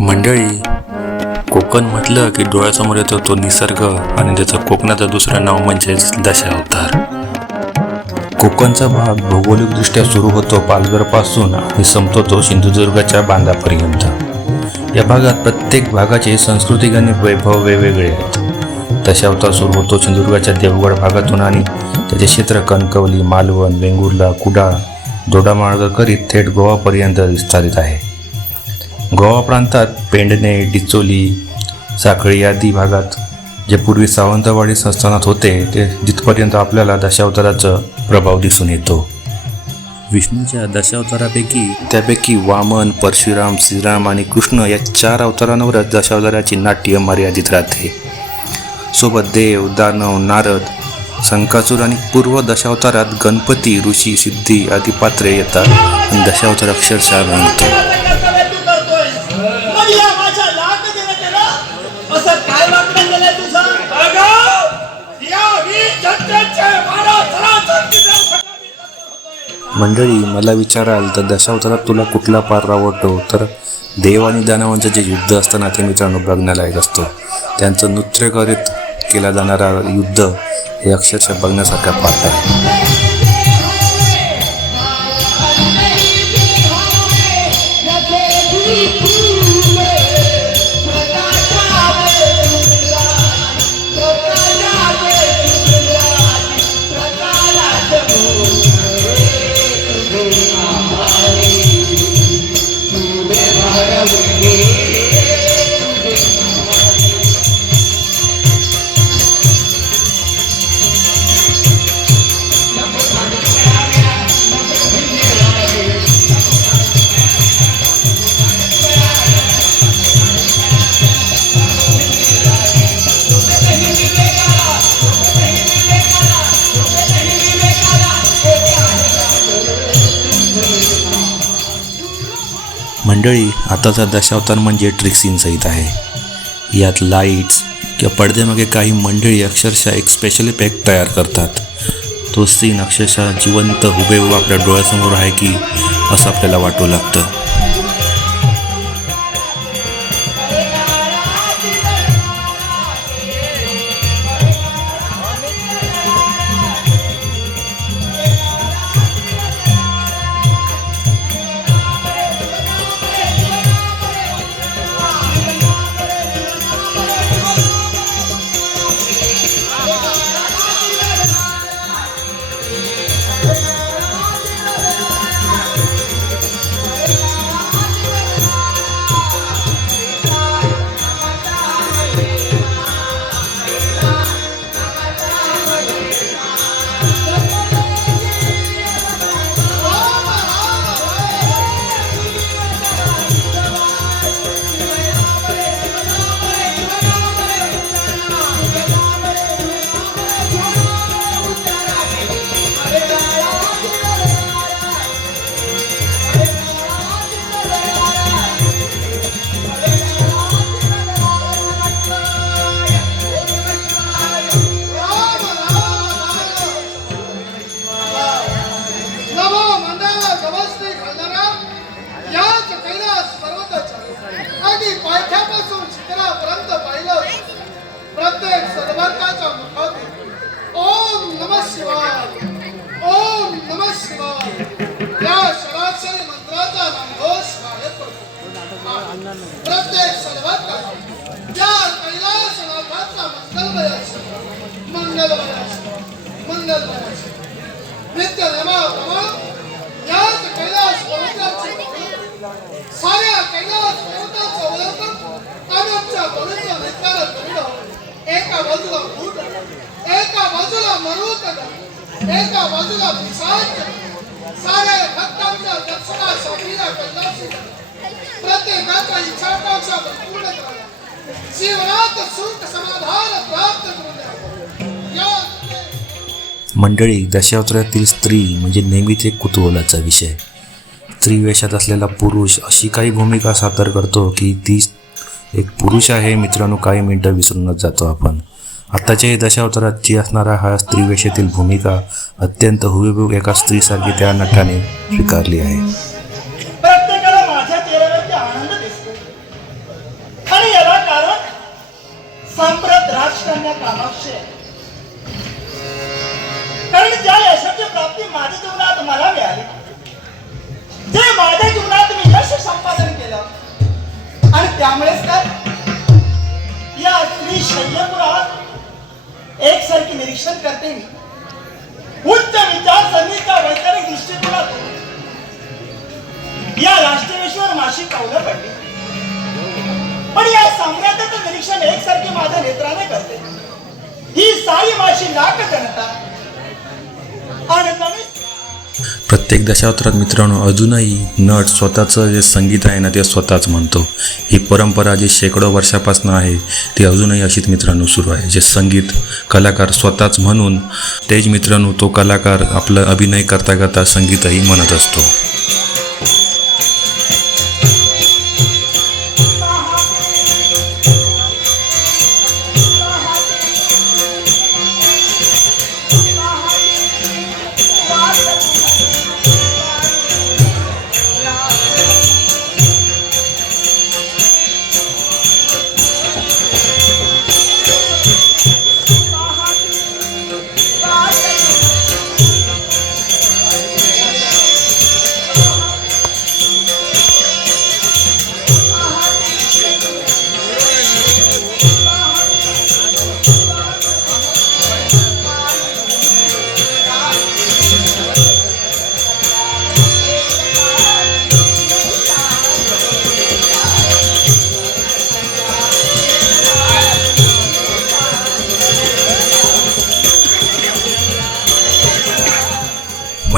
मंडळी कोकण म्हटलं की डोळ्यासमोर येतो तो निसर्ग आणि त्याचं कोकणाचं दुसरं नाव म्हणजेच दशावतार. कोकणचा भाग भौगोलिकदृष्ट्या सुरू होतो पालघरपासून आणि संपतो तो सिंधुदुर्गाच्या बांधापर्यंत. या भागात प्रत्येक भागाचे सांस्कृतिक आणि वैभव वेगवेगळे आहेत. दशावतार सुरू होतो सिंधुदुर्गाच्या देवगड भागातून आणि त्याचे क्षेत्र कणकवली मालवण वेंगुर्ला कुडाळ दोडामार्ग करीत थेट गोवापर्यंत विस्तारित आहे. गोवा प्रांतात पेंडणे डिचोली साखळी आदी भागात जे पूर्वी सावंतवाडी संस्थानात होते ते जिथपर्यंत आपल्याला दशावताराचा प्रभाव दिसून येतो. विष्णूच्या दशावतारापैकी त्यापैकी वामन परशुराम श्रीराम आणि कृष्ण या चार अवतारांवरच दशावताराची नाट्य मर्यादित राहते. सोबत देव दानव नारद संकासूर आणि पूर्व दशावतारात गणपती ऋषी सिद्धी आदी पात्रे येतात. आणि दशावतार अक्षरशः रंगतो मंडळी मला विचाराल तर दशावतारात तुला कुठला पार आवडतो तर देव आणि दानवांचं जे युद्ध असतं ना ते मित्रांनो बघण्यालायक असतो. त्यांचं नृत्य करीत केला जाणारा युद्ध हे अक्षरशः बघण्यासारखा पाठ आहे. मंडळी आताचा दशावतार म्हणजे ट्रिक्सिन सहित आहे. यात लाईट्स किंवा पडद्यामागे काही मंडळी अक्षरशः एक स्पेशल इफेक्ट तयार करतात. तो सीन अक्षरशः जिवंत हुबेहूब आपल्या डोळ्यासमोर आहे की असं आपल्याला वाटू लागतं. कैलासनाथाचा मंगलमय असो मंगलमय असो मंगलमय असो नित्य नेमाप्रमाणे याच कैलास पर्वताचे साऱ्या कैलास पर्वताचं अवलंबन आम्ही पवित्र नेत्याला करीड एका बाजूला भूत एका बाजूला मरुत एका बाजूला पिशाच सारे भक्तांच्या दक्षिणासाठी या कैलासी प्रत्येकाच्या इच्छाकांक्षा पूर्ण मंडळी दशावतारातील स्त्री म्हणजे नेहमीच एक कुतूहलाचा विषय. स्त्री वेशात असलेला पुरुष अशी काही भूमिका सादर करतो की ती एक पुरुष आहे. मित्रांनो काही मिनटं विसरूनच जातो आपण. आत्ताच्या दशावतारात जी असणारा हा स्त्री वेशातील भूमिका अत्यंत हुबेहूब एका स्त्रीसारखी त्या नटाने स्वीकारली आहे. कामाक्षी आहे. कारण ज्या यशाची प्राप्ती माझ्या जीवनात मला मिळाली जे माझ्या जीवनात मी यश संपादन केलं आणि त्यामुळेच काय या स्त्री शय्यपुरात एकसारखी निरीक्षण करते मी. उच्च विचारसरणीच्या वैचारिक दृष्टिकोनातून. या राष्ट्रवेश्वर माशी पावलं पडली. पण या साम्राज्याचं निरीक्षण एकसारखे माझ्या नेत्राने करते. ही सारी जनता. प्रत्येक दशावतारात मित्रांनो अजूनही नट स्वतःचं जे संगीत आहे ना ते स्वतःच म्हणतो. ही परंपरा जी शेकडो वर्षापासून आहे ती अजूनही अशीच मित्रांनो सुरू आहे. जे संगीत कलाकार स्वतःच म्हणून तेच मित्रांनो तो कलाकार आपलं अभिनय करता करता संगीतही म्हणत असतो.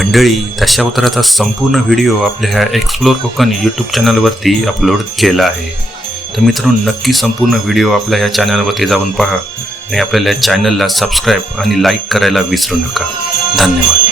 मंडळी दशावताराचा संपूर्ण व्हिडिओ आपल्या ह्या एक्सप्लोर कोकण यूट्यूब चॅनलवरती अपलोड केला आहे. तर मित्रांनो नक्की संपूर्ण व्हिडिओ आपल्या ह्या चॅनलवरती जाऊन पहा आणि आपल्याला या चॅनलला सबस्क्राईब आणि लाईक करायला विसरू नका. धन्यवाद.